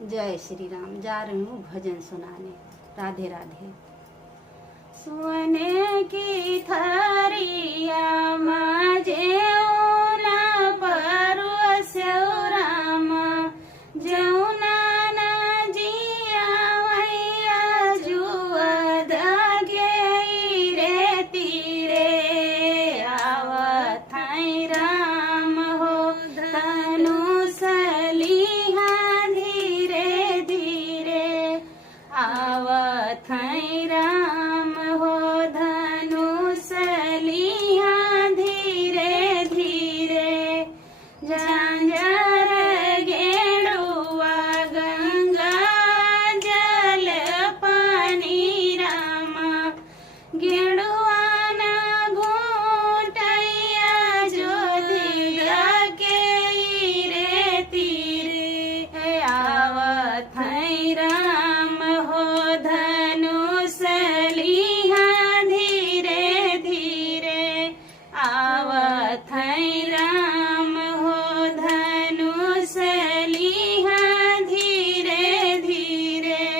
जय श्री राम। जा रही हूँ भजन सुनाने। राधे राधे। सोने की थरिया माजे ओला परस्यो राम, जौना ना जिया वैया जुअद गे रे तीरे, आवत हैं राम हो धनुष लिहा धीरे धीरे, आवत हैं राम हो धनुष लिहा धीरे धीरे, झांझर गेड़ुआ गंगा जल पानी रामा, गेड़ुआ ना घूटैया जोधिया के रे तीरे, आवत हैं राम हो धनुष लिहा धीरे धीरे, आवत हैं राम हो धनुष लिहा धीरे धीरे,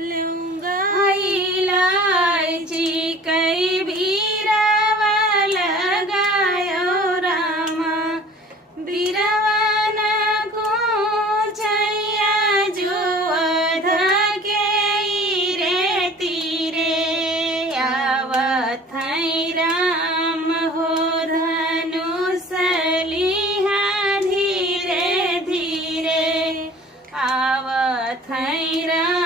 लूंगा इलायची कई बीरवा लगायो रामा, बीरवा न कुचैया जुअद के रे तीरे, आवत हैं राम हो धनुष लिहा धीरे धीरे, आवत हैं राम